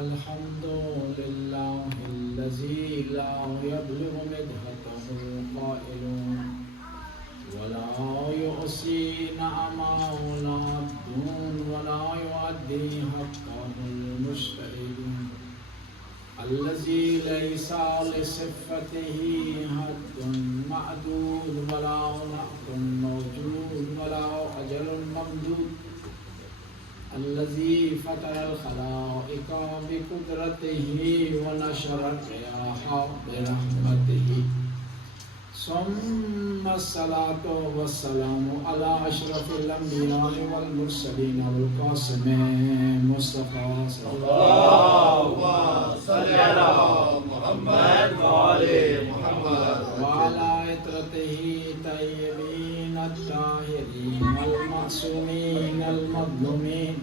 الحمد لله الذي لا يبلغ مدحته القائلون ولا يحصي نعمه العابدون ولا يؤدي حقه المجتهدون الذي ليس لصفته حد معدود ولا وقت موجود ولا أجل ممدود الذي فطر الخلائق بقدرته ونشر الرياح برحمته ثم الصلاة والسلام على أشرف الأنبياء والمرسلين والقاسم مصطفى اللهم صل على محمد وآل محمد وعلى عترته الطيبين الطاهرين المعصومين المظلومين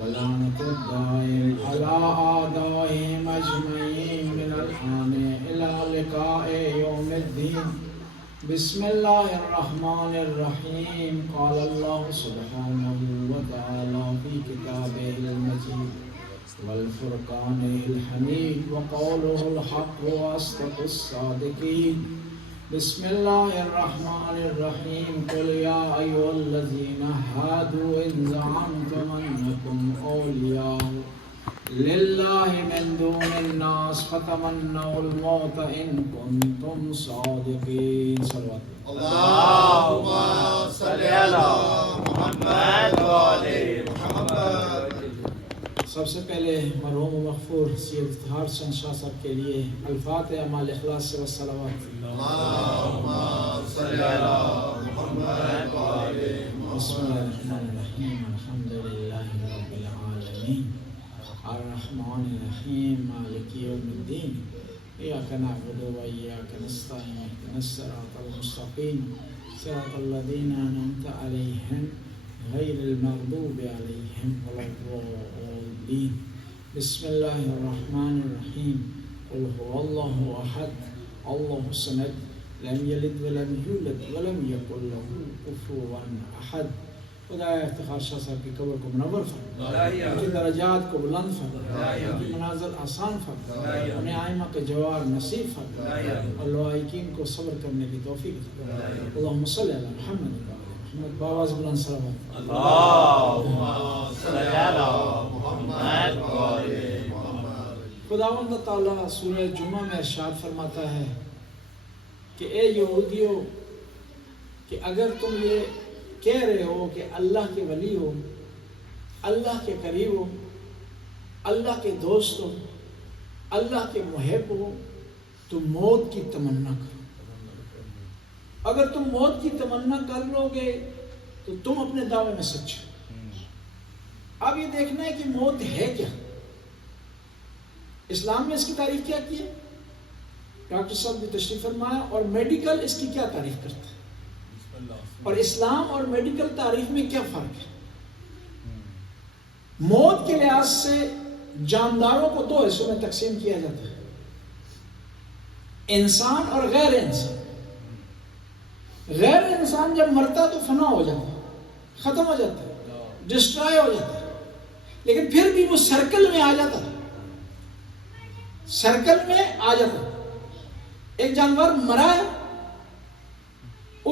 ولعنة الدائم على أعدائهم أجمعين من الآن إلى لقاء يوم الدين. بسم الله الرحمن الرحيم. قال الله سبحانه وتعالى في كتابه المجيد والفرقان الحميد وقوله الحق وأصدق الصادقين. بسم الله الرحمن الرحيم. قل يا أيها الذين هادوا إن زعمتم أنكم أولياء لله من دون الناس فتمنوا الموت إن كنتم صادقين. صلوات اللهم صل على محمد وآل محمد. سب سے پہلے مرحوم و مغفور سید افتخار چند شاہ صاحب کے لیے الفاتحہ مع الاخلاص والصلوات. اللهم صل على محمد وآل محمد. بسم اللہ الرحمن الرحیم. الحمد للہ رب العالمین الرحمن الرحیم مالک یوم الدین. ایاک نعبد و ایاک نستعین اهدنا الصراط المستقیم صراط الذین انعمت علیہم غیر المغضوب علیہم ولا الضالین. بسم اللہ الرحمن الرحیم. قل هو اللہ احد اللہ الصمد لم یلد ولم یولد ولم یکن له کفوا احد. خدایا افتخار شاہ صاحب کی قبر کو منور فرما، ان کی درجات کو بلند فرما، ان کی منازل آسان فرما، انہیں آئمہ کے جوار نصیب فرما اور لوائقین کو صبر کرنے کی توفیق فرما. اللہم صلی علی محمد محمد. باواز بلند صلوات. اللهم صل على محمد وآل محمد. خداوند تعالیٰ سورہ جمعہ میں ارشاد فرماتا ہے کہ اے یہودیو کہ اگر تم یہ کہہ رہے ہو کہ اللہ کے ولی ہو، اللہ کے قریب ہو، اللہ کے دوست ہو، اللہ کے محب ہو، تو موت کی تمنا کرو. اگر تم موت کی تمنا کر لو گے تو تم اپنے دعوے میں سچ ہو. اب یہ دیکھنا ہے کہ موت ہے کیا. اسلام میں اس کی تعریف کیا کی ہے؟ ڈاکٹر صاحب نے تشریف فرمایا. اور میڈیکل اس کی کیا تعریف کرتا ہے؟ اور اسلام اور میڈیکل تعریف میں کیا فرق ہے؟ موت کے لحاظ سے جانداروں کو دو حصوں میں تقسیم کیا جاتا ہے، انسان اور غیر انسان. غیر انسان جب مرتا تو فنا ہو جاتا ہے، ختم ہو جاتا ہے، ڈسٹرائے ہو جاتا ہے، لیکن پھر بھی وہ سرکل میں آ جاتا ہے. سرکل میں آ جاتا ہے. ایک جانور مرا ہے،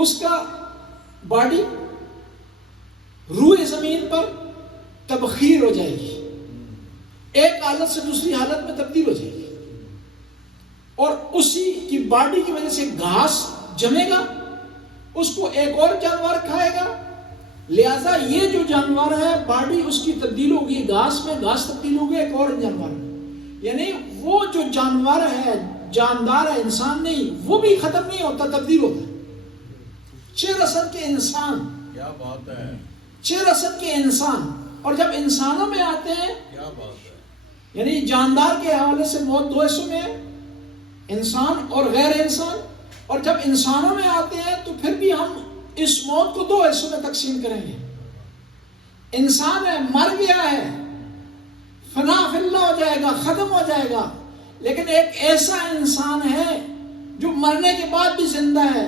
اس کا باڈی روح زمین پر تبخیر ہو جائے گی، ایک حالت سے دوسری حالت میں تبدیل ہو جائے گی، اور اسی کی باڈی کی وجہ سے گھاس جمے گا، اس کو ایک اور جانور کھائے گا. لہذا یہ جو جانور ہے باڈی اس کی تبدیل ہوگی گھاس میں، گھاس تبدیل ہوگی ایک اور جانور میں. یعنی وہ جو جانور ہے جاندار ہے، انسان نہیں، وہ بھی ختم نہیں ہوتا، تبدیل ہوتا ہے. چیر اصل کے انسان، کیا بات ہے، چیر اصل کے انسان. اور جب انسانوں میں آتے ہیں، کیا بات ہے، یعنی جاندار کے حوالے سے موت دو حصوں میں ہے، انسان اور غیر انسان. اور جب انسانوں میں آتے ہیں تو پھر بھی ہم اس موت کو دو حصوں میں تقسیم کریں گے. انسان ہے، مر گیا ہے، فنا فی اللہ ہو جائے گا، ختم ہو جائے گا. لیکن ایک ایسا انسان ہے جو مرنے کے بعد بھی زندہ ہے.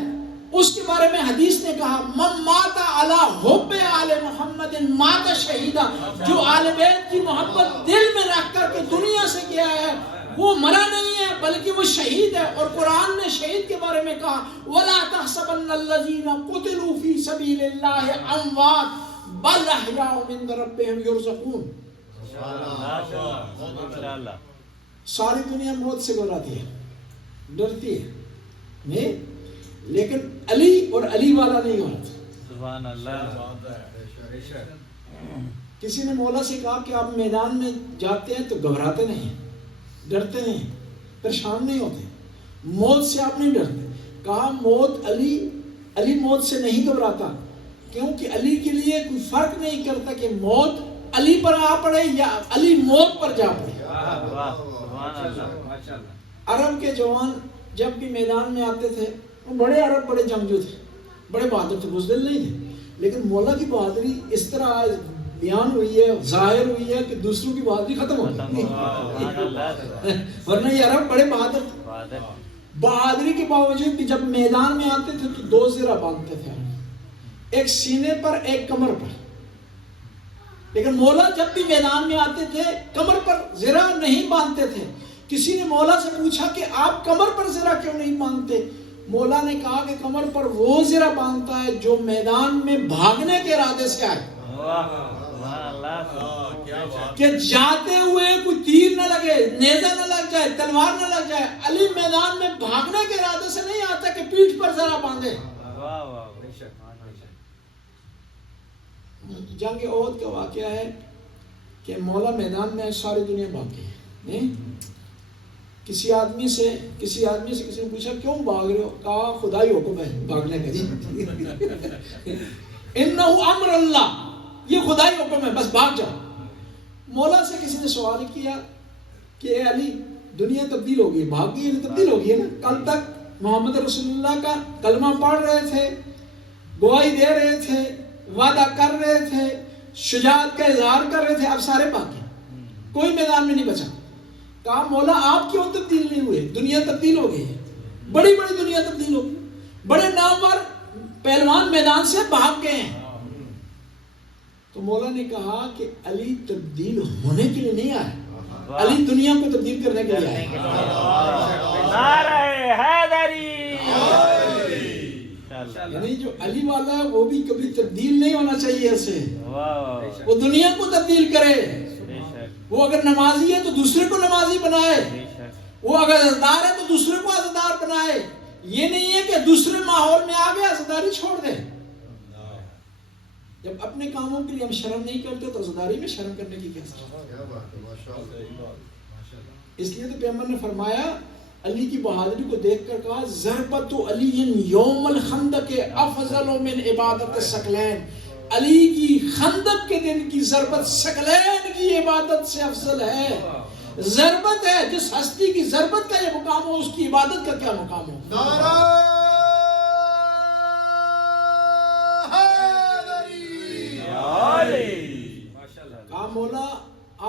اس کے بارے میں حدیث نے کہا من مات علی حب آل محمد مات شہیدا. جو آل بیت کی محبت دل میں رکھ کر کے دنیا کیا ہے وہ مرا نہیں ہے بلکہ وہ شہید ہے. اور قرآن نے شہید کے بارے میں کہا وَلَا تَحْسَبَنَّ الَّذِينَ قُتِلُوا فِي سَبِيلِ اللَّهِ أَمْوَاتٌ بَلْ أَحْيَاءٌ عِندَ رَبِّهِمْ يُرْزَقُونَ. ساری دنیا موت سے گھبراتی ہے, ڈرتی ہے نہیں, لیکن علی اور علی والا نہیں گھبراتا. سبحان اللہ. کسی نے مولا سے کہا کہ آپ میدان میں جاتے ہیں تو گھبراتے نہیں, ڈرتے نہیں, پریشان نہیں ہوتے, موت سے آپ نہیں ڈرتے. کہا موت علی موت سے نہیں گھبراتا, کیونکہ علی کے لیے کوئی فرق نہیں کرتا کہ موت علی پر آ پڑے یا علی موت پر جا پڑے. عرب کے جوان جب بھی میدان میں آتے تھے وہ بڑے عرب بڑے جنگجو تھے, بڑے بہادر تھے, بزدل نہیں تھے, لیکن مولا کی بہادری اس طرح بیان ہوئی ہے, ظاہر ہوئی ہے کہ دوسروں کی بہادری ختم ہو گئی. ورنہ یہ عرب بڑے بہادر تھے. بہادری کے باوجود بھی جب میدان میں آتے تھے تو 2 زرہ باندھتے تھے, ایک سینے پر ایک کمر پر. لیکن مولا جب بھی میدان میں آتے تھے کمر پر زرہ نہیں باندھتے تھے. کسی نے مولا سے پوچھا کہ آپ کمر پر زرہ کیوں نہیں باندھتے؟ مولا نے کہا کہ کمر پر وہ زرہ باندھتا ہے جو میدان میں بھاگنے کے ارادے سے آئے, کہ جاتے ہوئے کوئی تیر نہ لگے, نیزہ نہ لگ جائے, تلوار نہ لگ جائے. علی میدان میں بھاگنے کے ارادے سے نہیں آتا کہ پیٹھ پر زرہ باندھے. جنگ احد کا واقعہ ہے کہ مولا میدان میں ساری دنیا بھاگی ہے. کسی آدمی سے کسی نے پوچھا کیوں بھاگ رہے ہو؟ کہا خدا ہی حکم ہے بھاگنے کا. انہ امر اللہ, یہ خدا ہی حکم ہے, بس بھاگ جاؤ. مولا سے کسی نے سوال کیا کہ اے علی دنیا تبدیل ہو گئی, بھاگ گئی تبدیل ہو گئی ہے نا. کل تک محمد رسول اللہ کا کلمہ پڑھ رہے تھے, گواہی دے رہے تھے, وعدہ کر رہے تھے, شجاعت کا اظہار کر رہے تھے, اب سارے بھاگ گئے, کوئی میدان میں نہیں بچا. کہا مولا آپ کیوں تبدیل نہیں ہوئے؟ دنیا تبدیل ہو گئی ہے, بڑی بڑی دنیا تبدیل ہو گئی, بڑے نامور پہلوان میدان سے بھاگ گئے ہیں. تو مولا نے کہا کہ علی تبدیل ہونے کے لیے نہیں آئے, علی دنیا کو تبدیل کرنے کے لیے آئے. نعرہ حیدری. یعنی جو علی والا ہے وہ بھی کبھی تبدیل نہیں ہونا چاہیے اسے, وہ دنیا کو تبدیل کرے. وہ اگر نمازی ہے تو دوسرے کو نمازی بنائے, وہ اگر عزادار ہے تو دوسرے کو عزادار بنائے. یہ نہیں ہے کہ دوسرے ماحول میں آ گیا عزاداری چھوڑ دے. جب اپنے کاموں کے لیے ہم شرم نہیں کرتے تو عزاداری میں شرم کرنے کی کیا ضرورت ہے؟ اس لیے تو پیغمبر نے فرمایا, علی کی بہادری کو دیکھ کر کہا ضربت علی یوم الخندق افضل من عبادت الثقلین. علی کی خندق کے دن کی ضربت ثقلین کی عبادت سے افضل ہے. ضربت ہے, جس ہستی کی ضربت کا یہ مقام ہو اس کی عبادت کا کیا مقام ہو. کہا مولا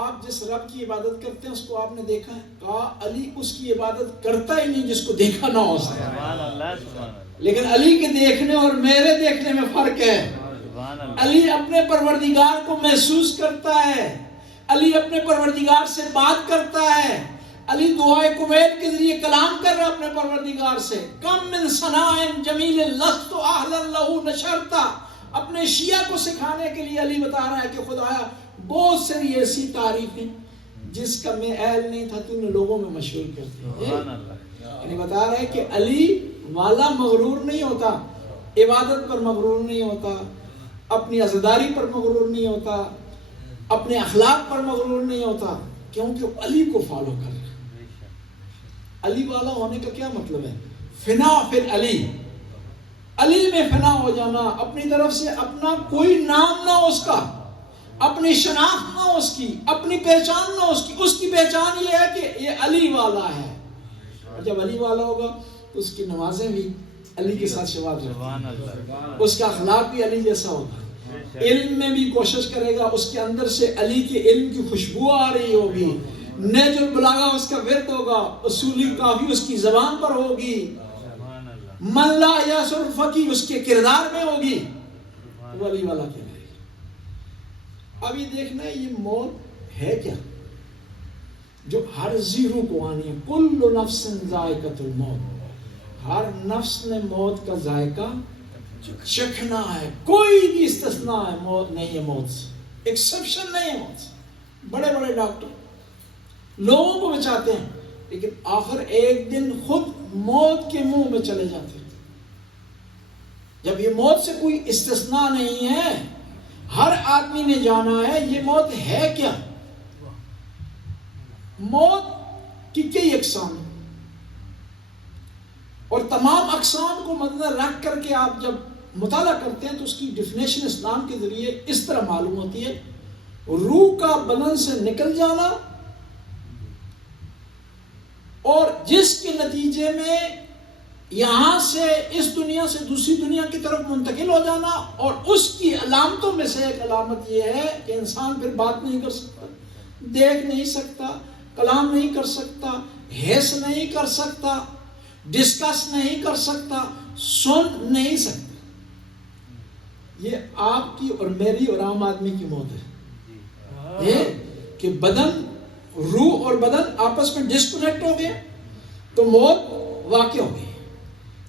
آپ جس رب کی عبادت کرتے ہیں اس کو آپ نے دیکھا ہے؟ کہا علی اس کی عبادت کرتا ہی نہیں جس کو دیکھا نہ ہو سکتا. لیکن علی کے دیکھنے اور میرے دیکھنے میں فرق ہے. علی اپنے پروردگار کو محسوس کرتا ہے, علی اپنے پروردگار سے بات کرتا ہے, علی دعائے کمیل کے ذریعے کلام کر رہا اپنے پروردگار سے. کم من ثناء جمیل لست اہلا لہ نشرتا. اپنے شیعہ کو سکھانے کے لیے علی بتا رہا ہے کہ خدایا بہت ساری ایسی تعریفیں جس کا میں اہل نہیں تھا تو نے لوگوں میں مشہور کر دیا. یعنی بتا رہا ہے کہ علی والا مغرور نہیں ہوتا, عبادت پر مغرور نہیں ہوتا, اپنی عزاداری پر مغرور نہیں ہوتا, اپنے اخلاق پر مغرور نہیں ہوتا, کیونکہ علی کو فالو کر رہا ہے. علی والا ہونے کا کیا مطلب ہے؟ فنا فی علی, علی میں فنا ہو جانا, اپنی طرف سے اپنا کوئی نام نہ اس کا, اپنی شناخت نہ اس کی, اپنی پہچان نہ اس کی. اس کی پہچان یہ ہے کہ یہ علی والا ہے. اور جب علی والا ہوگا تو اس کی نمازیں بھی علی کے ساتھ شباہت ہوگی, اس کا اخلاق بھی علی جیسا ہوگا, علم میں بھی کوشش کرے گا اس کے اندر سے علی کے علم کی خوشبو آ رہی ہوگی, نہج البلاغہ اس کا ورد ہوگا, اصولی کافی اس کی زبان پر ہوگی, من لا یأس الفقی اس کے کردار میں ہوگی, وہ علی والا کہلائے گا. اب یہ دیکھنا ہے یہ موت ہے کیا. جو ہر زیرو کو آنی ہے. کل نفس ذائقۃ الموت، ہر نفس نے موت کا ذائقہ چکھنا ہے. کوئی بھی استثناء ہے موت نہیں ہے، موت سے ایکسیپشن نہیں ہے. موت سے بڑے بڑے ڈاکٹر لوگوں کو بچاتے ہیں، لیکن آخر ایک دن خود موت کے منہ میں چلے جاتے ہیں. جب یہ موت سے کوئی استثناء نہیں ہے، ہر آدمی نے جانا ہے یہ موت ہے کیا. موت کی کئی اقسام ہیں، اور تمام اقسام کو مد نظر رکھ کر کے آپ جب مطالعہ کرتے ہیں تو اس کی ڈیفینیشن اسلام کے ذریعے اس طرح معلوم ہوتی ہے: روح کا بدن سے نکل جانا، اور جس کے نتیجے میں یہاں سے اس دنیا سے دوسری دنیا کی طرف منتقل ہو جانا. اور اس کی علامتوں میں سے ایک علامت یہ ہے کہ انسان پھر بات نہیں کر سکتا، دیکھ نہیں سکتا، کلام نہیں کر سکتا، حس نہیں کر سکتا، ڈسکس نہیں کر سکتا، سن نہیں سکتا. یہ آپ کی اور میری اور عام آدمی کی موت ہے، یہ کہ بدن، روح اور بدن آپس میں ڈسکنیکٹ ہو گئے تو موت واقع ہو گئی.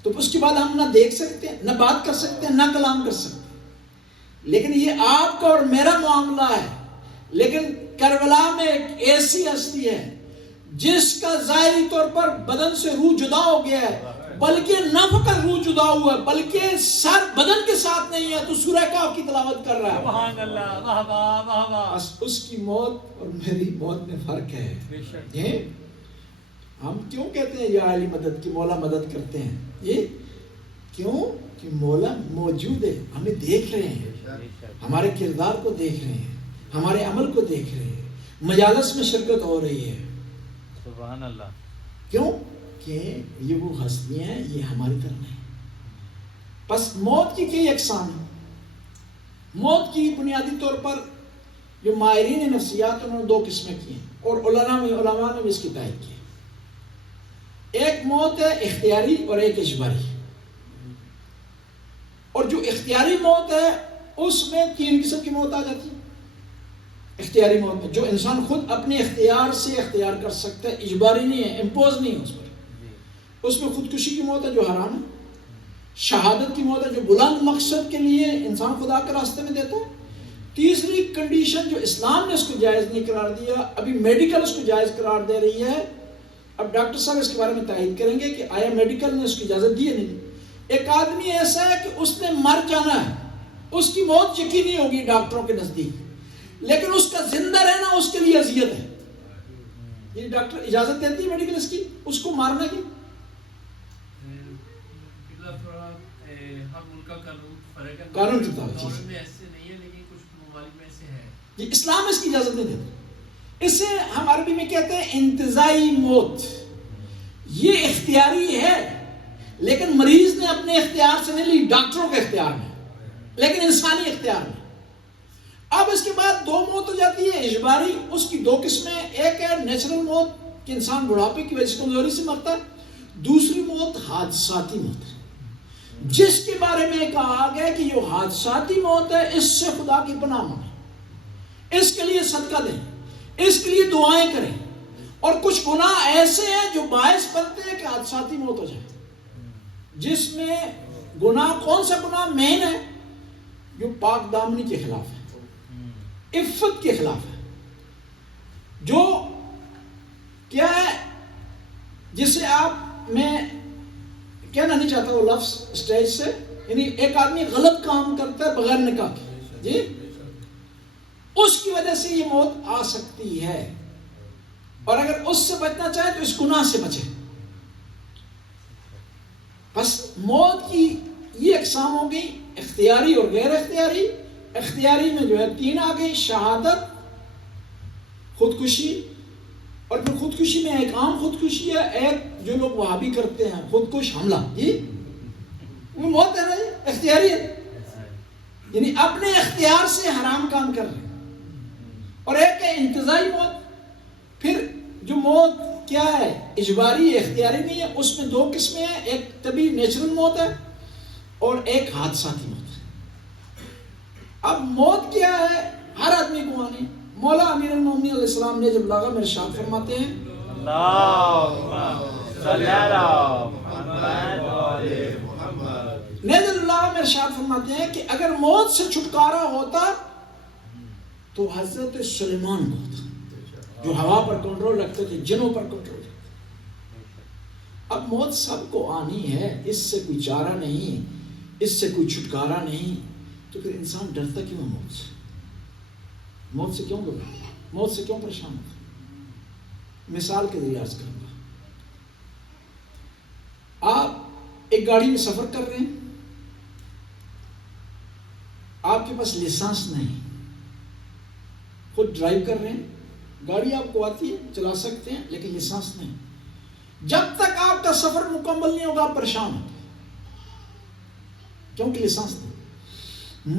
تو اس کے بعد ہم نہ دیکھ سکتے ہیں، نہ بات کر سکتے ہیں، نہ کلام کر سکتے ہیں. لیکن یہ آپ کا اور میرا معاملہ ہے. لیکن کربلا میں ایک ایسی ہستی ہے جس کا ظاہری طور پر بدن سے روح جدا ہو گیا ہے، بلکہ نہ فقط روح جدا ہوا ہے بلکہ سر بدن کے ساتھ نہیں ہے، تو سورہ کہف کی تلاوت کر رہا ہے. سبحان اللہ، واہ واہ واہ واہ. بس اس کی موت اور میری موت میں فرق ہے. یہ ہم کیوں کہتے ہیں یا علی مدد کی، مولا مدد کرتے ہیں؟ یہ کیوں کہ مولا موجود ہے، ہمیں دیکھ رہے ہیں، ہمارے کردار کو دیکھ رہے ہیں، ہمارے عمل کو دیکھ رہے ہیں، مجالس میں شرکت ہو رہی ہے. سبحان اللہ. کیوں کہ یہ وہ ہستیاں ہیں، یہ ہماری طرح نہیں. بس موت کی کئی اقسام ہیں. موت کی بنیادی طور پر جو ماہرین نفسیات انہوں نے دو قسمیں کی ہیں، اور علماء نے بھی اس کی تائید کی. ایک موت ہے اختیاری اور ایک اجباری. اور جو اختیاری موت ہے اس میں تین قسم کی موت آ جاتی ہے. اختیاری موت میں جو انسان خود اپنے اختیار سے اختیار کر سکتا ہے، اجباری نہیں ہے، امپوز نہیں ہے اس پر. اس میں خودکشی کی موت ہے جو حرام ہے. شہادت کی موت ہے جو بلند مقصد کے لیے انسان خدا کے راستے میں دیتا ہے. تیسری کنڈیشن جو اسلام نے اس کو جائز نہیں قرار دیا، ابھی میڈیکل اس کو جائز قرار دے رہی ہے. اب ڈاکٹر صاحب اس کے بارے میں تائید کریں گے کہ آیا میڈیکل نے اس کی اجازت دی ہے نہیں. ایک آدمی ایسا ہے کہ اس نے مر جانا ہے، اس کی موت یقینی ہوگی ڈاکٹروں کے نزدیک، لیکن اس کا زندہ رہنا اس کے لیے اذیت ہے. یہ ڈاکٹر اجازت دیتی ہے میڈیکل اس کی، اس کو مارنے کی. قانون کی مطابق میں ایسے نہیں ہے، لیکن کچھ ممالک میں ایسے ہے. یہ اسلام اس کی اجازت نہیں دیتا. اسے ہم عربی میں کہتے ہیں انتزاعی موت. یہ اختیاری ہے لیکن مریض نے اپنے اختیار سے نہیں لی، ڈاکٹروں کے اختیار میں، لیکن انسانی اختیار میں. اب اس کے بعد دو موت ہو جاتی ہے اجباری. اس کی دو قسمیں، ایک ہے نیچرل موت کہ انسان بڑھاپے کی وجہ سے کمزوری سے مرتا ہے. دوسری موت حادثاتی موت ہے، جس کے بارے میں کہا گیا کہ یہ حادثاتی موت ہے، اس سے خدا کی پناہ مانگیں، اس کے لیے صدقہ دیں، اس کے لیے دعائیں کریں. اور کچھ گناہ ایسے ہیں جو باعث بنتے ہیں کہ حادثاتی موت ہو جائے، جس میں گناہ کون سا گناہ مین ہے؟ جو پاک دامنی کے خلاف ہے، عفت کے خلاف ہے، جو کیا ہے جسے آپ، میں کہنا نہیں چاہتا وہ لفظ اسٹیج سے، یعنی ایک آدمی غلط کام کرتا ہے بغیر نکاح کے، جی اس کی وجہ سے یہ موت آ سکتی ہے. اور اگر اس سے بچنا چاہے تو اس گناہ سے بچے. بس موت کی یہ اقسام ہو گئی، اختیاری اور غیر اختیاری. اختیاری میں جو ہے تین آ گئی: شہادت، خودکشی، اور پھر خودکشی میں ایک عام خودکشی ہے، ایک جو لوگ وہابی کرتے ہیں خودکش حملہ، جی وہ موت ہے نا، یہ اختیاری ہے، یعنی اپنے اختیار سے حرام کام کر رہے ہیں. اور ایک ہے انتزاعی موت. پھر جو موت کیا ہے، اجباری اختیاری نہیں ہے، اس میں دو قسمیں ہیں، ایک طبی نیچرل موت ہے اور ایک حادثاتی موت ہے. اب موت کیا ہے؟ ہر آدمی کو آنی. مولا امیر المومنین علیہ السلام نے جب لاغا میں ارشاد فرماتے ہیں اللہم صلی علی محمد نیزل اللہ میں ارشاد فرماتے ہیں کہ اگر موت سے چھٹکارا ہوتا تو حضرت سلیمان کو ہوتا، جو ہوا پر کنٹرول رکھتے تھے، جنوں پر کنٹرول رکھتے تھے۔ اب موت سب کو آنی ہے، اس سے کوئی چارہ نہیں، اس سے کوئی چھٹکارا نہیں، تو پھر انسان ڈرتا کیوں ہے موت سے؟ موت سے کیوں گھبراتا؟ موت سے کیوں پریشان ہوتا؟ مثال کے ذریعے عرض کروں گا۔ آپ ایک گاڑی میں سفر کر رہے ہیں، آپ کے پاس لائسنس نہیں، خود ڈرائیو کر رہے ہیں، گاڑی آپ کو آتی ہے، چلا سکتے ہیں، لیکن لائسنس نہیں۔ جب تک آپ کا سفر مکمل نہیں ہوگا آپ پریشان ہوں گے، کیونکہ لائسنس نہیں۔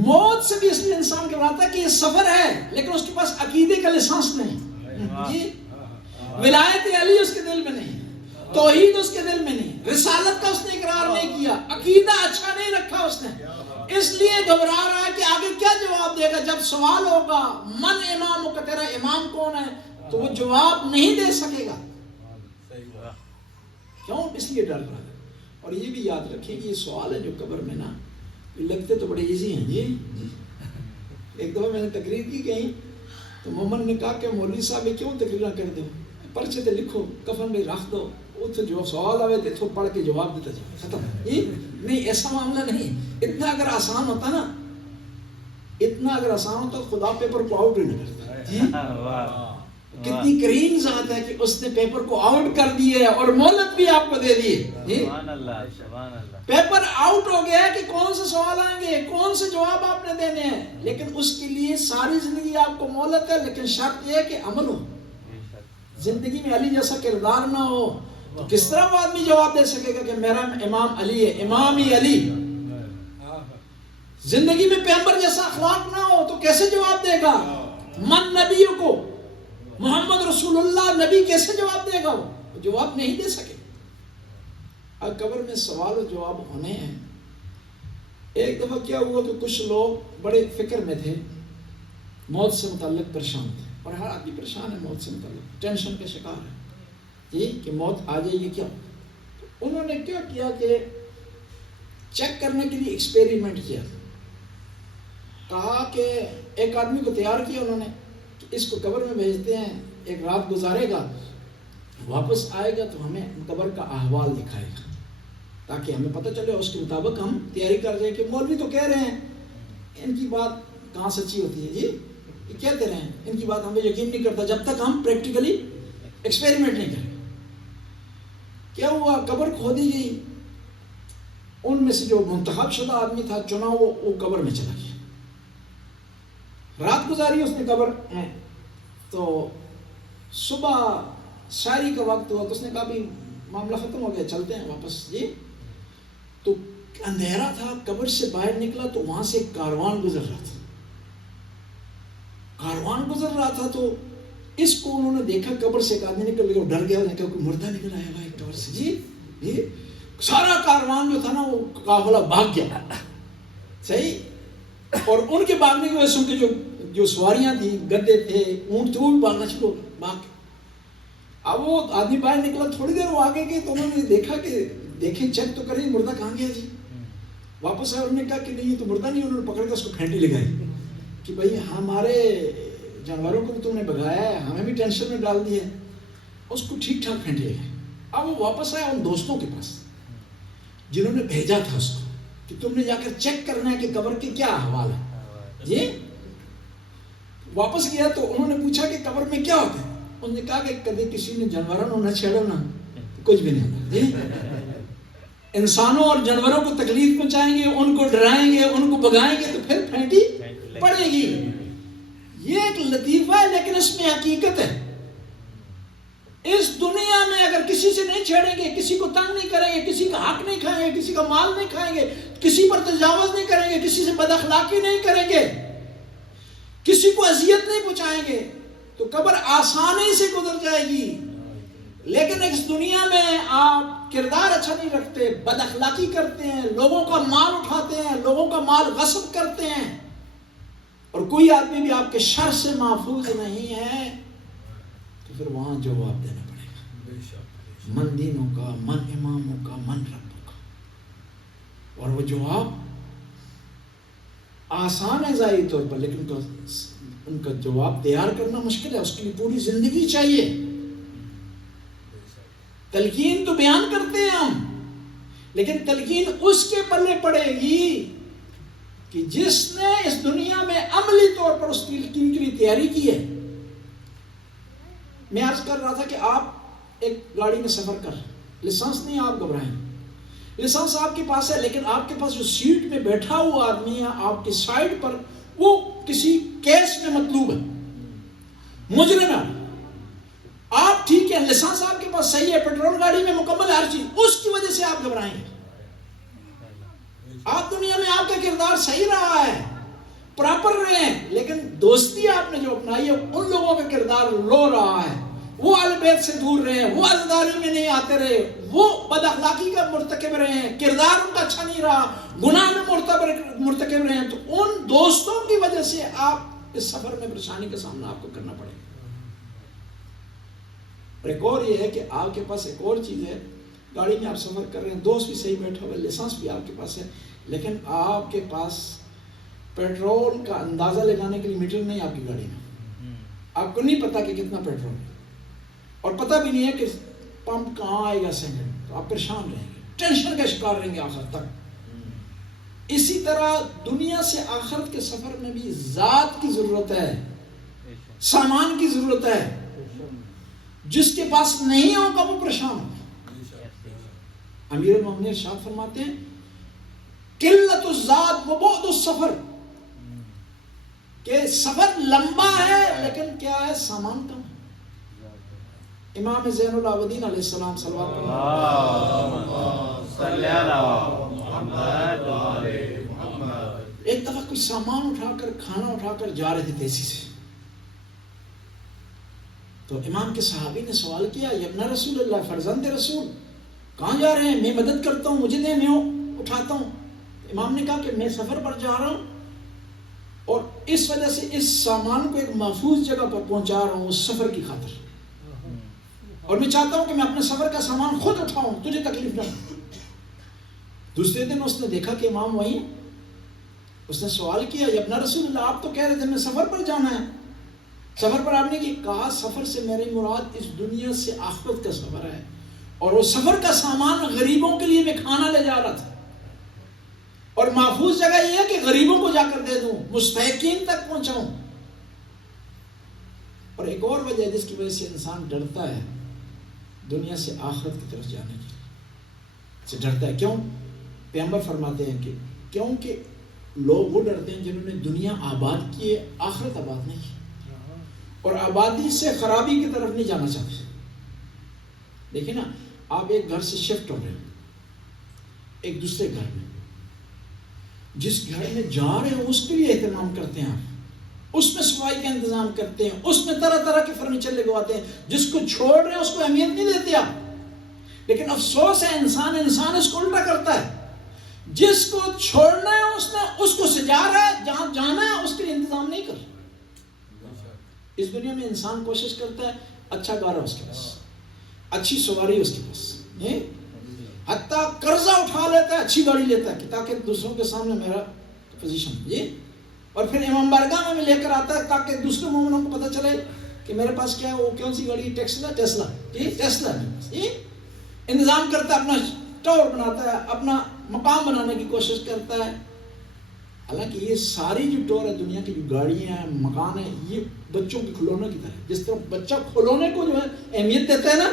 موت سے بھی اس لیے انسان گھبراتا ہے کہ یہ سفر ہے لیکن اس کے پاس عقیدے کا لائسنس نہیں، جی ولایت علی اس کے دل میں نہیں، توحید اس کے دل میں نہیں، رسالت کا اس نے اقرار نہیں کیا، عقیدہ اچھا نہیں رکھا اس نے، اس لیے گھبرا رہا ہے کہ آگے کیا جواب دے گا۔ جب سوال ہوگا من امام کا، تیرا امام کون ہے، تو وہ جواب نہیں دے سکے گا۔ کیوں؟ اس لیے ڈر رہا ہے۔ اور یہ بھی یاد رکھیں کہ یہ سوال ہے جو قبر میں نا لگتے تو بڑے ایزی ہیں جی۔ ایک دفعہ میں نے تقریر کی کہیں تو مومن نے کہا کہ مولوی صاحب کیوں تقریر نہ کر دو، پرچے تے لکھو، کفن میں رکھ دو، اتنے جو سوال آئے تھے تو پڑھ کے جواب دیتا جائے، ختم۔ نہیں، ایسا معاملہ نہیں۔ اتنا اگر آسان ہوتا نا، اتنا اگر آسان ہوتا خدا پیپر کو آؤٹ ہی نہ کرتا جی۔ کتنی کریم ذات ہے کہ اس نے پیپر کو آؤٹ کر دیے ہے اور مہلت بھی آپ کو دے دیے۔ سبحان اللہ، سبحان اللہ۔ پیپر آؤٹ ہو گیا ہے کہ کون سے سوال آئیں گے، کون سے جواب آپ نے دینے ہیں، لیکن اس کے لیے ساری زندگی آپ کو مہلت ہے، لیکن شرط یہ ہے کہ عمل ہو۔ زندگی میں علی جیسا کردار نہ ہو تو کس طرح وہ آدمی جواب دے سکے گا کہ میرا امام علی ہے، امام ہی علی۔ زندگی میں پیغمبر جیسا اخلاق نہ ہو تو کیسے جواب دے گا؟ من نبی کو، محمد رسول اللہ نبی کیسے جواب دے گا؟ وہ جواب نہیں دے سکے۔ اب قبر میں سوال و جواب ہونے ہیں۔ ایک دفعہ کیا ہوا کہ کچھ لوگ بڑے فکر میں تھے، موت سے متعلق پریشان تھے، اور ہر آدمی پریشان ہے موت سے متعلق، ٹینشن کا شکار ہے جی کہ موت آ جائے گی کیا۔ انہوں نے کیا کیا کہ چیک کرنے کے لیے ایکسپیریمنٹ کیا، کہا کہ ایک آدمی کو تیار کیا انہوں نے کہ اس کو قبر میں بھیجتے ہیں، ایک رات گزارے گا، واپس آئے گا تو ہمیں قبر کا احوال دکھائے گا تاکہ ہمیں پتہ چلے، اس کے مطابق ہم تیاری کر جائیں کہ مولوی تو کہہ رہے ہیں، ان کی بات کہاں سچی ہوتی ہے جی، یہ کہتے رہے ہیں، ان کی بات ہمیں یقین نہیں کرتا جب تک ہم پریکٹیکلی ایکسپیریمنٹ نہیں کریں۔ کیا ہوا؟ قبر کھودی گئی، ان میں سے جو منتخب شدہ آدمی تھا چنا وہ قبر میں چلا گیا، رات گزاری اس نے قبر میں۔ تو صبح شاعری کا وقت ہوا تو اس نے کہا بھی معاملہ ختم ہو گیا، چلتے ہیں واپس جی۔ تو اندھیرا تھا، قبر سے باہر نکلا تو وہاں سے ایک کاروان گزر رہا تھا، کاروان گزر رہا تھا تو اس کو انہوں نے دیکھا، قبر سے ایک آدمی نکل گیا، ڈر گیا، انہوں نے کہا کوئی مردہ نکل آیا ہوا ایک قبر سے جی۔ سارا کاروان جو تھا نا وہ قافلہ بھاگ گیا، صحیح، اور ان کے بھاگنے کی وجہ سے ان کے جو سواریاں تھیں، گدے تھے، اونٹ تھے، وہ بھی بھاگنا شروع ہو گئے، بھاگ۔ اب وہ آدمی باہر نکلا، تھوڑی دیر وہ آگے گئے تو انہوں نے دیکھا کہ دیکھیں چیک تو کریں مردہ کہاں گیا جی۔ واپس آئے، انہوں نے کہا کہ نہیں یہ تو مردہ نہیں، انہوں نے پکڑ کر اس کو پھینٹی لگائی کہ بھائی ہمارے جانوروں کو بھی تم نے بگایا ہے، ہمیں بھی ٹینشن میں ڈال دیا ہے، اس کو ٹھیک ٹھاک پھینٹی لگائی۔ اب وہ واپس آیا ان دوستوں کے پاس جنہوں نے بھیجا تھا اس کو کہ تم نے جا کر چیک کرنا ہے کہ قبر کے کیا احوال ہے جی۔ واپس گیا تو انہوں نے پوچھا کہ قبر میں کیا ہوتا ہے، انہوں نے کہا کہ کبھی کسی نے جانوروں نہ چھیڑو نا کچھ بھی نہیں ہوتا جی۔ انسانوں اور جانوروں کو تکلیف پہنچائیں گے، ان کو ڈرائیں گے، ان کو بگائیں گے تو پھر پھینٹی پڑے گی۔ یہ ایک لطیفہ ہے لیکن اس میں حقیقت ہے۔ اس دنیا میں اگر کسی سے نہیں چھیڑیں گے، کسی کو تنگ نہیں کریں گے، کسی کا حق نہیں کھائیں گے، کسی کا مال نہیں کھائیں گے، کسی پر تجاوز نہیں کریں گے، کسی سے بد اخلاقی نہیں کریں گے، کسی کو اذیت نہیں پہنچائیں گے تو قبر آسانی سے گزر جائے گی۔ لیکن اس دنیا میں آپ کردار اچھا نہیں رکھتے، بد اخلاقی کرتے ہیں، لوگوں کا مال اٹھاتے ہیں، لوگوں کا مال غصب کرتے ہیں، اور کوئی آدمی بھی آپ کے شر سے محفوظ نہیں ہے تو پھر وہاں جواب دینا پڑے گا، من دینوں کا، من اماموں کا، من ربوں کا۔ اور وہ جواب آسان ہے ظاہری طور پر، لیکن ان کا جواب تیار کرنا مشکل ہے، اس کے لیے پوری زندگی چاہیے۔ تلقین تو بیان کرتے ہیں ہم، لیکن تلقین اس کے پلے پڑے گی کہ جس نے اس دنیا میں عملی طور پر اس تلقین کے لیے تیاری کی ہے۔ میں عرض کر رہا تھا کہ آپ ایک گاڑی میں سفر کر، لائسنس نہیں، آپ گھبرائیں، لائسنس آپ کے پاس ہے، لیکن آپ کے پاس جو سیٹ میں بیٹھا ہوا آدمی ہے آپ کی سائڈ پر، وہ کسی کیس میں مطلوب ہے، مجرم ہے۔ آپ ٹھیک ہے، لائسنس آپ کے پاس صحیح ہے، پیٹرول گاڑی میں مکمل ہے ہر چیز، اس کی وجہ سے آپ گھبرائیں گے۔ آپ دنیا میں آپ کا کردار صحیح رہا ہے، پراپر رہے ہیں، لیکن دوستی آپ نے جو اپنائی ہے ان لوگوں کا کردار لو رہا ہے، وہ اہل بیت سے دور رہے ہیں، وہ عزاداری میں نہیں آتے رہے، وہ بد اخلاقی کا مرتکب رہے ہیں، کردار ان کا اچھا نہیں رہا، گناہ میں مرتکب رہے ہیں، تو ان دوستوں کی وجہ سے آپ اس سفر میں پریشانی کا سامنا آپ کو کرنا پڑے گا۔ اور ایک اور یہ ہے کہ آپ کے پاس ایک اور چیز ہے، گاڑی میں آپ سفر کر رہے ہیں، دوست بھی صحیح بیٹھا ہوا ہے، لائسنس بھی آپ کے پاس ہے، لیکن آپ کے پاس پیٹرول کا اندازہ لگانے کے لیے میٹر نہیں آپ کی گاڑی میں، آپ کو نہیں پتا کہ کتنا پیٹرول ہے، اور پتہ بھی نہیں ہے کہ پمپ کہاں آئے گا سیکنڈ، تو آپ پریشان رہیں گے، ٹینشن کا شکار رہیں گے آخر تک۔ اسی طرح دنیا سے آخرت کے سفر میں بھی ذات کی ضرورت ہے، سامان کی ضرورت ہے، جس کے پاس نہیں ہوگا وہ پریشان ہوگا۔ امیر المومنین ارشاد فرماتے ہیں قلت الذات و بعد السفر، کہ سفر لمبا ہے لیکن کیا ہے، سامان کم ہے۔ امام زین العابدین علیہ السلام صلوات ایک دفعہ کچھ سامان اٹھا کر، کھانا اٹھا کر جا رہے تھے تیزی سے، تو امام کے صحابی نے سوال کیا، یا ابن رسول اللہ، فرزند رسول، کہاں جا رہے ہیں؟ میں مدد کرتا ہوں، مجھے دے، میں اٹھاتا ہوں۔ امام نے کہا کہ میں سفر پر جا رہا ہوں اور اس وجہ سے اس سامان کو ایک محفوظ جگہ پر پہنچا رہا ہوں اس سفر کی خاطر، اور میں چاہتا ہوں کہ میں اپنے سفر کا سامان خود اٹھاؤں، تجھے تکلیف نہ ہو۔ دوسرے دن اس نے دیکھا کہ امام وہیں، اس نے سوال کیا، یا ابن رسول اللہ، آپ تو کہہ رہے تھے میں سفر پر جانا ہے، سفر پر آپ نے کہا سفر سے میری مراد اس دنیا سے آخرت کا سفر ہے، اور وہ سفر کا سامان غریبوں کے لیے میں کھانا لے جا رہا تھا، اور محفوظ جگہ یہ ہے کہ غریبوں کو جا کر دے دوں، مستحقین تک پہنچاؤں۔ اور ایک اور وجہ جس کی وجہ سے انسان ڈرتا ہے دنیا سے آخرت کی طرف جانے کے لیے، سے ڈرتا ہے، کیوں؟ پیغمبر فرماتے ہیں کہ کیونکہ لوگ وہ ڈرتے ہیں جنہوں نے دنیا آباد کی ہے، آخرت آباد نہیں کی، اور آبادی سے خرابی کی طرف نہیں جانا چاہتے۔ دیکھیں نا، آپ ایک گھر سے شفٹ ہو رہے ہیں ایک دوسرے گھر میں، جس گھر میں جا رہے ہیں اس کے لیے اہتمام کرتے ہیں آپ، اس میں صفائی کا انتظام کرتے ہیں، اس میں طرح طرح کے فرنیچر لگواتے ہیں، جس کو چھوڑ رہے ہیں اس کو اہمیت نہیں دیتے آپ۔ لیکن افسوس ہے انسان اس کو الٹا کرتا ہے، جس کو چھوڑنا ہے اس کو سجا رہا ہے، جہاں جانا ہے اس کے لیے انتظام نہیں کر۔ اس دنیا میں انسان کوشش کرتا ہے اچھا گارا اس کے پاس، اچھی سواری اس کے پاس، حتیٰ قرضہ اٹھا لیتا ہے، اچھی گاڑی لیتا ہے کہ تاکہ دوسروں کے سامنے میرا پوزیشن، اور پھر امام بارگاہ میں لے کر آتا ہے تاکہ دوسرے مومنوں کو پتہ چلے کہ میرے پاس کیا ہے، وہ کون سی گاڑی، ٹیسلا ٹیسلا انتظام کرتا ہے، اپنا ٹاور بناتا ہے، اپنا مقام بنانے کی کوشش کرتا ہے۔ حالانکہ یہ ساری جو ٹور ہے دنیا کی، جو گاڑیاں ہیں، مکان ہیں، یہ بچوں کے کھلونے کی طرح، جس طرح بچہ کھلونے کو جو ہے اہمیت دیتا ہے نا،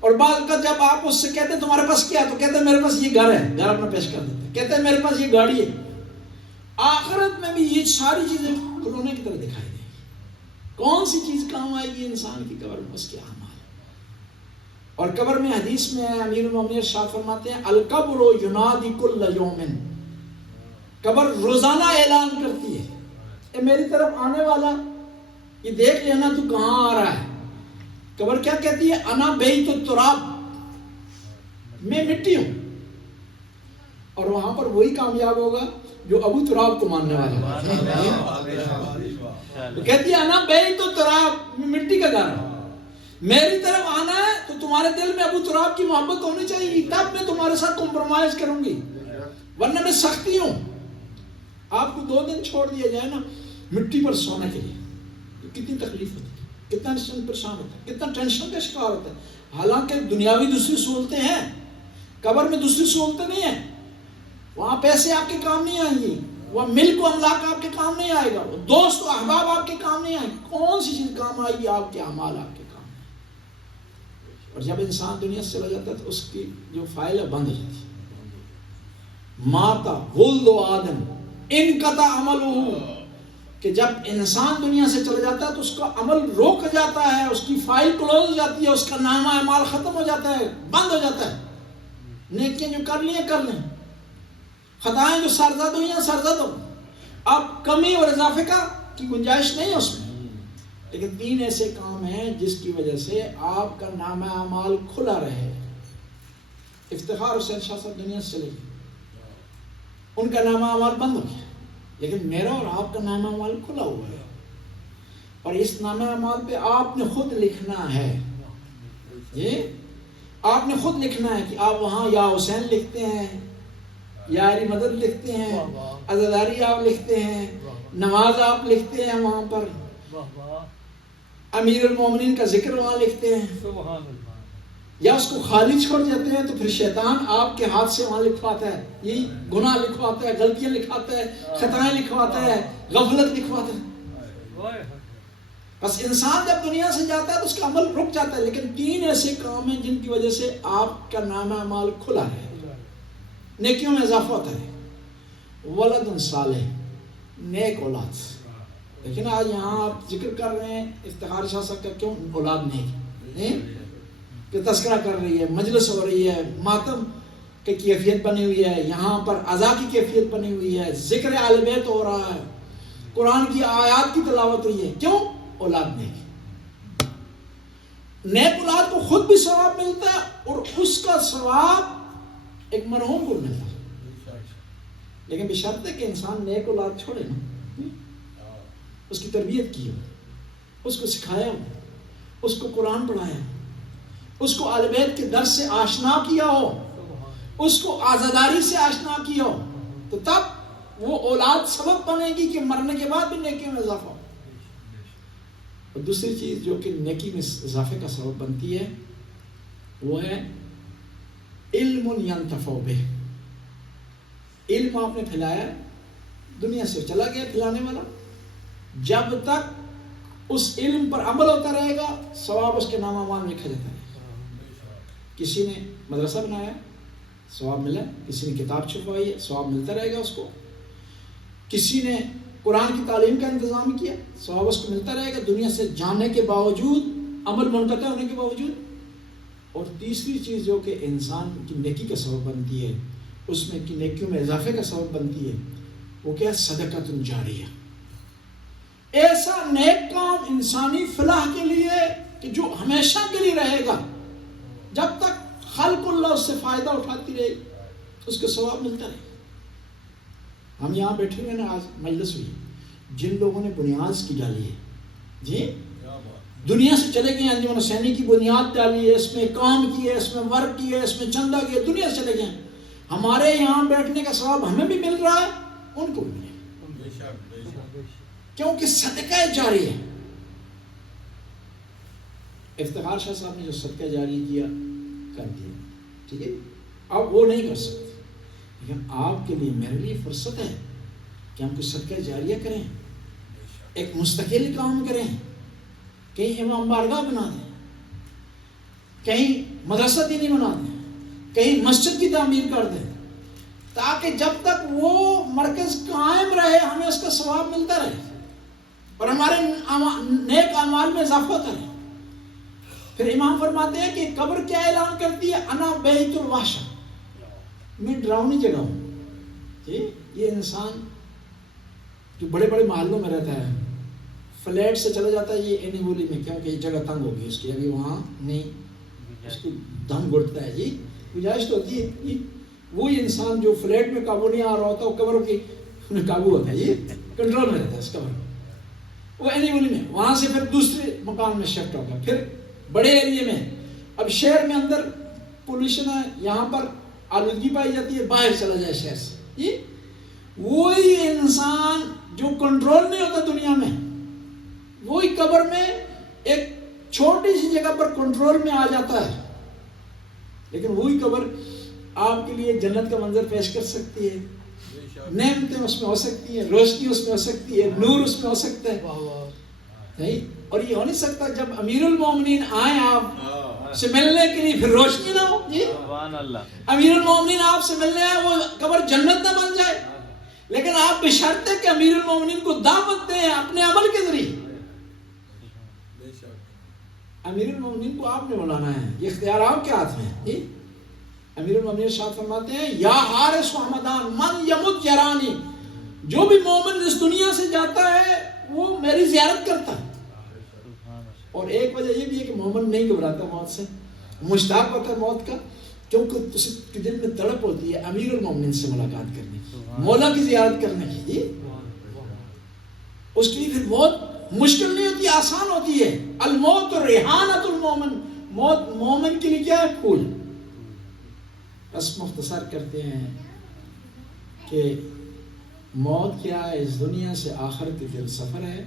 اور بعض کا جب آپ اس سے کہتے ہیں تمہارے پاس کیا، تو کہتے ہیں میرے پاس یہ گھر ہے، گھر اپنا پیش کر دیتے ہیں، کہتے ہیں میرے پاس یہ گاڑی ہے۔ آخرت میں بھی یہ ساری چیزیں کھلونے کی طرح دکھائی دیں گی۔ کون سی چیز کام آئے گی انسان کی قبر میں؟ اس کے اعمال۔ اور قبر میں حدیث میں امیر المومنین ارشاد فرماتے ہیں القبر ینادی کل یوم، قبر روزانہ اعلان کرتی ہے، اے میری طرف آنے والا، یہ دیکھ لینا تو کہاں آ رہا ہے۔ قبر کیا کہتی ہے؟ انا بیت التراب، میں مٹی ہوں، اور وہاں پر وہی کامیاب ہوگا جو ابو تراب کو ماننے والا ہے. وہ کہتی ہے انا بیت تراب، مٹی کا گھر، میری طرف آنا ہے تو تمہارے دل میں ابو تراب کی محبت ہونی چاہیے، تب میں تمہارے ساتھ کمپرومائز کروں گی، ورنہ میں سختی ہوں. آپ کو 2 دن چھوڑ دیا جائے نا مٹی پر سونے کے لیے، کتنی تکلیف ہوتی ہے، کتنا انسان پریشان ہوتا ہے، کتنا ٹینشن کا شکار ہوتا ہے. حالانکہ دنیاوی دوسری سہولتیں ہیں، قبر میں دوسری سہولتیں نہیں ہیں. وہاں پیسے آپ کے کام نہیں آئیں گی، وہاں ملک و املاک آپ کے کام نہیں آئے گا، دوست و احباب آپ کے کام نہیں آئیں گے. کون سی چیز کام آئے گی؟ آپ کے اعمال آپ کے کام. اور جب انسان دنیا سے چلا جاتا ہے تو اس کی جو فائل ہے بند ہو جاتی ہے. ماتا ولد آدم انقطع عملہ، کہ جب انسان دنیا سے چلا جاتا ہے تو اس کا عمل روک جاتا ہے، اس کی فائل کلوز ہو جاتی ہے، اس کا نامہ اعمال ختم ہو جاتا ہے، بند ہو جاتا ہے. نیکیاں جو کر لیں کر لیں، خطائیں جو سرزد ہوئی ہیں سرزد ہو. اب کمی اور اضافے کی گنجائش نہیں ہے اس میں. لیکن 3 ایسے کام ہیں جس کی وجہ سے آپ کا نامہ اعمال کھلا رہے. افتخار حسین شاہ صاحب دنیا سے چلے گئے، ان کا نامہ اعمال بند ہو گیا، لیکن میرا اور آپ کا نامہ اعمال کھلا ہوا ہے. اور اس نامہ اعمال پہ آپ نے خود لکھنا ہے. آپ نے خود لکھنا ہے کہ آپ وہاں یا حسین لکھتے ہیں، یا علی مدد لکھتے ہیں، عزاداری آپ لکھتے ہیں، نماز آپ لکھتے ہیں وہاں پر، امیر المومنین کا ذکر وہاں لکھتے ہیں، یا اس کو خالی چھوڑ جاتے ہیں تو پھر شیطان آپ کے ہاتھ سے وہاں لکھواتا ہے، یہی گناہ لکھواتا ہے، غلطیاں لکھواتا ہے، خطائیں لکھواتا ہے، غفلت لکھواتا ہے. بس انسان جب دنیا سے جاتا ہے تو اس کا عمل رک جاتا ہے. لیکن 3 ایسے کام ہیں جن کی وجہ سے آپ کا نامہ اعمال کھلا ہے، نیکیوں میں اضافہ ہوتا ہے. ولد صالح، نیک اولاد. لیکن آج یہاں آپ ذکر کر رہے ہیں افتخار شاہ صاحب کا، کیوں اولاد نیک کہ تذکرہ کر رہی ہے، مجلس ہو رہی ہے، ماتم کی کیفیت بنی ہوئی ہے، یہاں پر عزا کی کیفیت بنی ہوئی ہے، ذکر اہل بیت ہو رہا ہے، قرآن کی آیات کی تلاوت ہوئی ہے. کیوں؟ اولاد نیک. نیک اولاد کو خود بھی ثواب ملتا ہے اور اس کا ثواب ایک مرحوم کو ملتا ہے. لیکن بشرط ہے کہ انسان نیک اولاد چھوڑے نا، اس کی تربیت کی ہو، اس کو سکھایا ہو، اس کو قرآن پڑھایا ہو، اس کو اہل بیت کے درس سے آشنا کیا ہو، اس کو عزاداری سے آشنا کیا ہو، تو تب وہ اولاد سبب بنے گی کہ مرنے کے بعد بھی نیکی میں اضافہ ہو. اور دوسری چیز جو کہ نیکی میں اضافے کا سبب بنتی ہے وہ ہے علم ینتفع بہ. علم آپ نے پھیلایا، دنیا سے چلا گیا پھیلانے والا، جب تک اس علم پر عمل ہوتا رہے گا ثواب اس کے نامہ اعمال میں لکھا جاتا ہے. کسی نے مدرسہ بنایا ثواب ملا، کسی نے کتاب چھپوائی ہے ثواب ملتا رہے گا اس کو، کسی نے قرآن کی تعلیم کا انتظام کیا ثواب اس کو ملتا رہے گا دنیا سے جانے کے باوجود، عمل منقطع ہونے کے باوجود. اور تیسری چیز جو کہ انسان کی نیکی کا سبب بنتی ہے، اس میں کی نیکیوں میں اضافے کا سبب بنتی ہے، وہ کیا؟ صدقۃ جاریہ. ایسا نیک کام انسانی فلاح کے لیے کہ جو ہمیشہ کے لیے رہے گا، جب تک خلق اللہ اس سے فائدہ اٹھاتی رہے اس کو ثواب ملتا رہے. ہم یہاں بیٹھے ہوئے نا، آج مجلس ہوئی، جن لوگوں نے بنیاد کی ڈالی ہے، جی دنیا سے چلے گئے، انجمن حسینی کی بنیاد ڈالی ہے، اس میں کام کیا ہے، اس میں ورک کیا ہے، اس میں چندہ کیا، دنیا سے چلے گئے. ہمارے یہاں بیٹھنے کا ثواب ہمیں بھی مل رہا ہے، ان کو بھی ملے، کیونکہ صدقہ جاری ہے. افتخار شاہ صاحب نے جو صدقہ جاری کیا کر دیا، ٹھیک ہے، اب وہ نہیں کر سکتے. لیکن آپ کے لیے میرے لیے فرصت ہے کہ ہم کچھ صدقہ جاریہ کریں، ایک مستقل کام کریں، کہیں امام بارگاہ بنا دیں، کہیں مدرسہ دینی بنا دیں، کہیں مسجد کی تعمیر کر دیں، تاکہ جب تک وہ مرکز قائم رہے ہمیں اس کا ثواب ملتا رہے اور ہمارے نیک اعمال میں اضافہ ہوتا رہے. پھر امام فرماتے ہیں کہ قبر کیا اعلان کرتی ہے؟ انا بیت الوحشہ، میں ڈراؤنی جگہ ہوں. یہ انسان جو بڑے بڑے محلوں میں رہتا ہے، فلیٹ سے چلا جاتا ہے یہ اینی بولی میں، کیونکہ یہ جگہ تنگ ہوگی اس کی، ابھی وہاں نہیں، اس کو دم گھٹتا ہے، جی گنجائش تو ہوتی ہے. وہی انسان جو فلیٹ میں قابو نہیں آ رہا ہوتا، وہ قبر کی انہیں قابو ہوتا ہے، یہ کنٹرول میں رہتا ہے اس قبر. وہ اینیولی میں وہاں سے پھر دوسرے مکان میں شفٹ ہوگا، پھر بڑے ایریے میں. اب شہر میں اندر پولوشن ہے، یہاں پر آلودگی پائی جاتی ہے، باہر چلا جائے شہر سے. یہ وہی انسان جو کنٹرول نہیں ہوتا دنیا میں، وہی قبر میں ایک چھوٹی سی جگہ پر کنٹرول میں آ جاتا ہے. لیکن وہی قبر آپ کے لیے جنت کا منظر پیش کر سکتی ہے، نعمتیں اس میں ہو سکتی ہیں، روشنی اس میں ہو سکتی ہے، نور اس میں ہو سکتا ہے. اور یہ ہو نہیں سکتا جب امیر المومنین آئیں آپ سے ملنے کے لیے پھر روشنی نہ ہو. جی سبحان اللہ. امیر المومنین آپ سے ملنے آئے، وہ قبر جنت نہ بن جائے. لیکن آپ بشرط ہے کہ امیر المومنین کو دعوت دیں اپنے عمل کے ذریعے. امیر المومنین کو آپ نے بلانا ہے، یہ اختیار آپ کے ہاتھ میں ہے. امیر المومنین ارشاد فرماتے ہیں یا حارس حمدان من یمت یرانی، جو بھی مومن اس دنیا سے جاتا ہے وہ میری زیارت کرتا ہے. اور ایک وجہ یہ بھی ہے کہ مومن نہیں گھبراتا موت سے، مشتاق ہوتا ہے موت کا، کیونکہ اس کے دل میں تڑپ ہوتی ہے امیر المومنین سے ملاقات کرنے کی، مولا کی زیارت کرنے کی. اس کے لیے پھر موت مشکل نہیں ہوتی، آسان ہوتی ہے. الموت ریحانۃ المومن، موت مومن کے لیے کیا ہے؟ پھول. بس مختصر کرتے ہیں کہ موت کیا ہے؟ اس دنیا سے آخرت کی طرف سفر ہے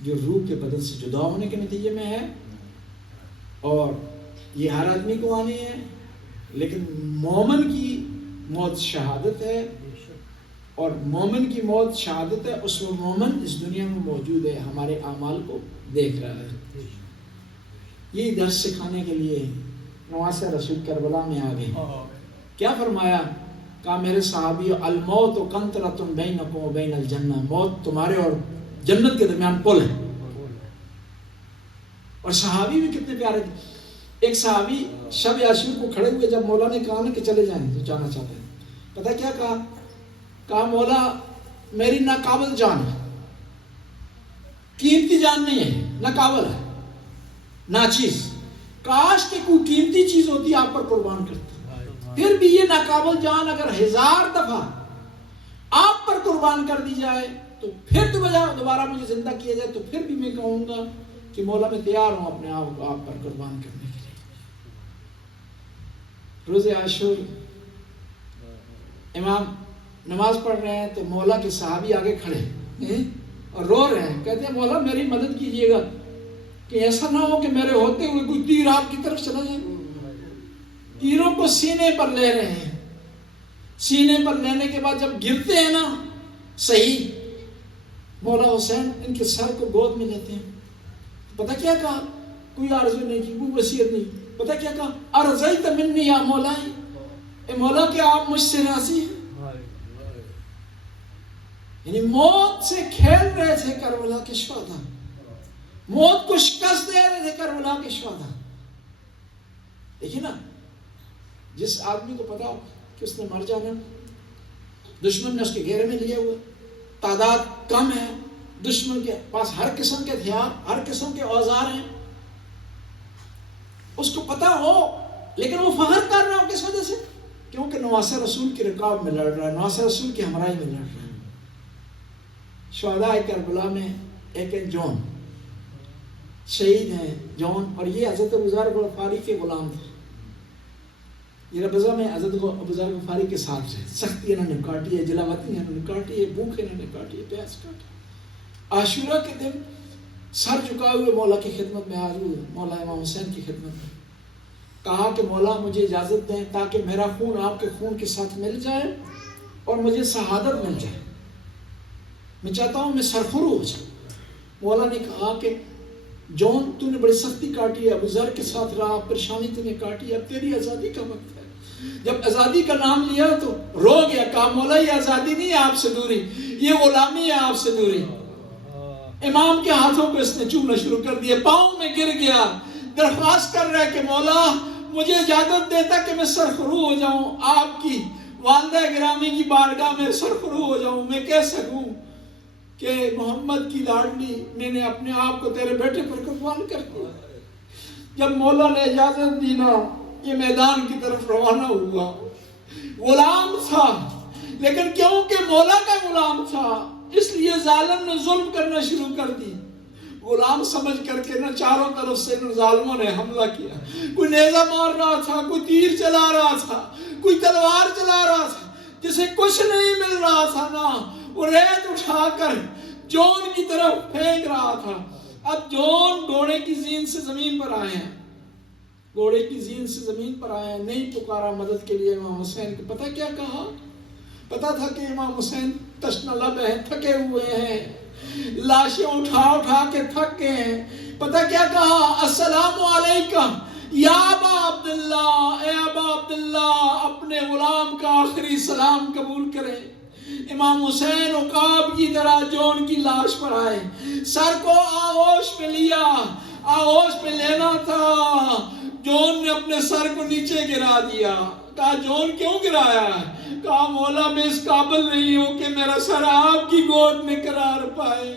جو روح کے بدن سے جدا ہونے کے نتیجے میں ہے، اور یہ ہر آدمی کو آنی ہے. لیکن مومن کی موت شہادت ہے، اور مومن کی موت شہادت ہے اس میں مومن اس دنیا میں موجود ہے، ہمارے اعمال کو دیکھ رہا ہے. یہ درس سکھانے کے لیے نواسہ رسول کربلا میں آ گئے. کیا فرمایا؟ کہا میرے صحابی الموت قنطرۃ بینکم و بین الجنہ، موت تمہارے اور جنت کے درمیان پل ہے. اور صحابی بھی کتنے پیارے تھے. ایک صحابی شب عاشور کو کھڑے ہوئے جب مولا نے کہا نا کہ چلے جائیں تو جانا چاہتے ہیں، پتہ کیا کہا؟ کہا مولا میری ناقابل جان ہے، قیمتی جان نہیں ہے، ناقابل ہے، ناچیز. کاش کہ کوئی قیمتی چیز ہوتی آپ پر قربان کرتی. پھر بھی یہ ناقابل جان اگر 1000 دفعہ آپ پر قربان کر دی جائے تو پھر دوبارہ مجھے زندہ کیا جائے تو پھر بھی میں کہوں گا کہ مولا میں تیار ہوں اپنے آپ کو آپ پر قربان کرنے کے لیے. روز عاشور امام نماز پڑھ رہے ہیں تو مولا کے صحابی آگے کھڑے ہیں اور رو رہے ہیں، کہتے ہیں مولا میری مدد کیجیے گا کہ ایسا نہ ہو کہ میرے ہوتے ہوئے کوئی تیر آپ کی طرف چلا جائے. تیروں کو سینے پر لے رہے ہیں. سینے پر لینے کے بعد جب گرتے ہیں نا صحیح، مولا حسین ان کے سر کو گود میں لیتے ہیں. پتہ کیا کہا؟ کوئی آرزو نہیں کی، کوئی وصیت نہیں. پتہ کیا کہا؟ ارضیت منی یا مولا، اے مولا کہ آپ مجھ سے راضی ہیں. یعنی موت سے کھیل رہے تھے کربلا کے شہداء، موت کو شکست دے رہے تھے کربلا کے شہداء. دیکھیے نا، جس آدمی کو پتا ہو کہ اس نے مر جانا، دشمن نے اس کے گھیرے میں لیے ہوئے، تعداد کم ہے، دشمن کے پاس ہر قسم کے ہتھیار، ہر قسم کے اوزار ہیں، اس کو پتا ہو لیکن وہ فخر کر رہا ہو کس وجہ سے؟ کیونکہ نواسہ رسول کی رکاب میں لڑ رہا ہے، نواسہ رسول کی ہمراہی میں لڑ رہا ہے. شہداء کربلا میں ایک جون شہید ہیں جون، اور یہ حضرت ابوذر غفاری کے غلام تھے. یہ ربضہ میں حضرت ابوذر غفاری کے ساتھ رہے. سختی انہوں نے کاٹی ہے، جلاوطنی انہوں نے کاٹی ہے، بھوک انہوں نے کاٹی ہے، پیاس کاٹی. عاشورہ کے دن سر جھکائے ہوئے مولا کی خدمت میں حاضر ہوئے، مولا امام حسین کی خدمت میں. کہا کہ مولا مجھے اجازت دیں تاکہ میرا خون آپ کے خون کے ساتھ مل جائے اور مجھے شہادت مل جائے. میں چاہتا ہوں میں سرخرو ہو جاؤں. مولا نے کہا کہ جون تو نے بڑی سختی کاٹی ہے، ابوذر کے ساتھ رہا، پریشانی تو نے کاٹی ہے، اب تیری آزادی کا وقت ہے. جب آزادی کا نام لیا تو رو گیا. کہا مولا یہ آزادی نہیں ہے آپ سے دوری، یہ غلامی ہے آپ سے دوری. امام کے ہاتھوں کو اس نے چومنا شروع کر دیا، پاؤں میں گر گیا، درخواست کر رہا ہے کہ مولا مجھے اجازت دیتا کہ میں سرخرو ہو جاؤں، آپ کی والدہ گرامی کی بارگاہ میں سرخرو ہو جاؤں. میں کہہ سکوں کہ محمد کی لاڈلی میں نے اپنے آپ کو تیرے بیٹے پر قربان کر دیا. جب مولا نے اجازت دی نا، یہ میدان کی طرف روانہ ہوا. غلام تھا لیکن کیونکہ مولا کا غلام تھا اس لیے ظالم نے ظلم کرنا شروع کر دی. غلام سمجھ کر کے نہ چاروں طرف سے ظالموں نے حملہ کیا. کوئی نیزہ مار رہا تھا, کوئی تیر چلا رہا تھا, کوئی تلوار چلا رہا تھا, جسے کچھ نہیں مل رہا تھا نا وہ ریت اٹھا کر جون کی طرف پھینک رہا تھا. اب جون گھوڑے کی زین سے زمین پر آئے ہیں, گھوڑے کی زین سے زمین پر آئے ہیں. نہیں پکارا مدد کے لیے امام حسین کو. پتہ کیا کہا؟ پتہ تھا کہ امام حسین تشنہ لب ہیں, تھکے ہوئے ہیں, لاشیں اٹھا اٹھا کے تھک گئے ہیں. پتہ کیا کہا؟ السلام علیکم یا ابا عبداللہ, اے ابا عبداللہ اپنے غلام کا آخری سلام قبول کریں. امام حسین عقاب کی طرح جون کی لاش پر آئے, سر کو آغوش میں لیا. آغوش میں لینا تھا, جون نے اپنے سر کو نیچے گرا دیا. کہا جون کیوں گرایا ہے؟ کہا مولا میں اس قابل نہیں ہوں کہ میرا سر آپ کی گود میں قرار پائے.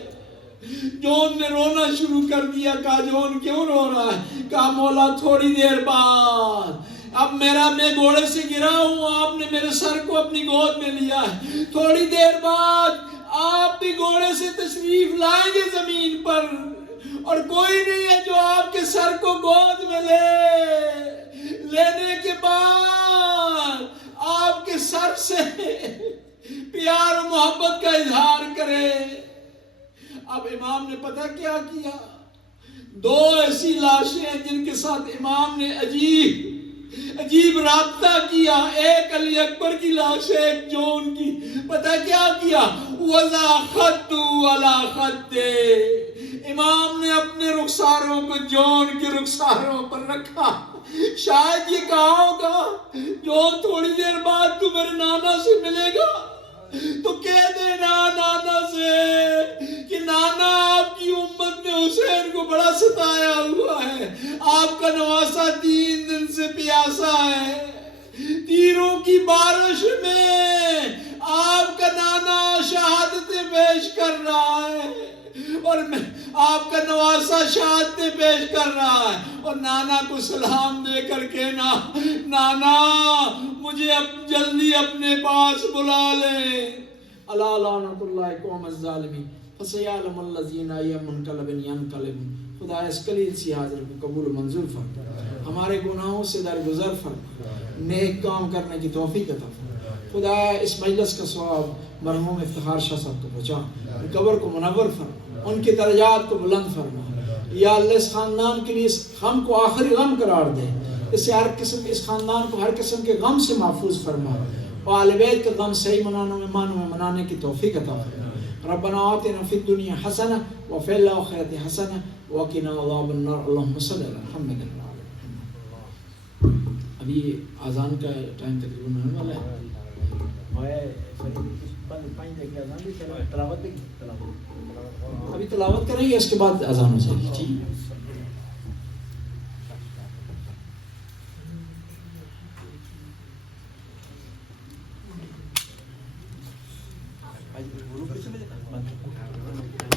جون نے رونا شروع کر دیا. کہا جون کیوں رو رہا ہے؟ کہا مولا تھوڑی دیر بعد, اب میں گھوڑے سے گرا ہوں, آپ نے میرے سر کو اپنی گود میں لیا ہے, تھوڑی دیر بعد آپ بھی گھوڑے سے تشریف لائیں گے زمین پر, اور کوئی نہیں ہے جو آپ کے سر کو گود میں لینے کے بعد آپ کے سر سے پیار و محبت کا اظہار کرے. اب امام نے پتہ کیا کیا؟ دو ایسی لاشیں ہیں جن کے ساتھ امام نے عجیب رابطہ کیا. ایک علی اکبر کی لاش ہے, ایک جون کی. پتہ کیا کیا؟ وَذَا خَدُّ عَلَى خَدِّ, امام نے اپنے رخساروں کو جون کے رخساروں پر رکھا. شاید یہ کہا ہوگا جون تھوڑی دیر بعد تو میرے نانا سے ملے گا تو کہہ دینا نانا سے کہ نانا آپ کی امت نے حسین کو بڑا ستایا ہوا ہے, آپ کا نواسہ 3 دن سے پیاسا ہے, تیروں کی بارش میں آپ کا نانا شہادتیں پیش کر رہا ہے, اور آپ کا نواسہ شہادتیں پیش کر رہا ہے, اور نانا کو سلام دے کر کہنا نانا مجھے جلدی اپنے پاس بلا لیں. الا لعنت اللہ قوم الظالمین فسیعلم الذین ای منقلب ینقلبون. خدا اس کلیل سی حاضر کو قبول و منظور فرما, ہمارے گناہوں سے درگزر فرما, نیک کام کرنے کی توفیق عطا فرما. خدا اس مجلس کا ثواب مرحوم افتخار شاہ صاحب کو پہنچا, قبر کو منور فرما, ان کے درجات کو بلند فرما. یا اللہ اس خاندان کے لیے اس غم کو آخری غم قرار دے, اس خاندان کو ہر قسم کے غم سے محفوظ فرما, اور آل بیت کے غم صحیح معنوں میں منانے کی توفیق عطا فرما. ربنا آتنا فی الدنیا حسنہ وفی الآخرۃ حسنہ وقنا عذاب النار. اللہم صلی علی محمد. ابھی اذان کا ٹائم تقریباً ہونے والا ہے. ابھی تلاوت کریں گے, اس کے بعد اذان ہو جائے گی. ٹھیک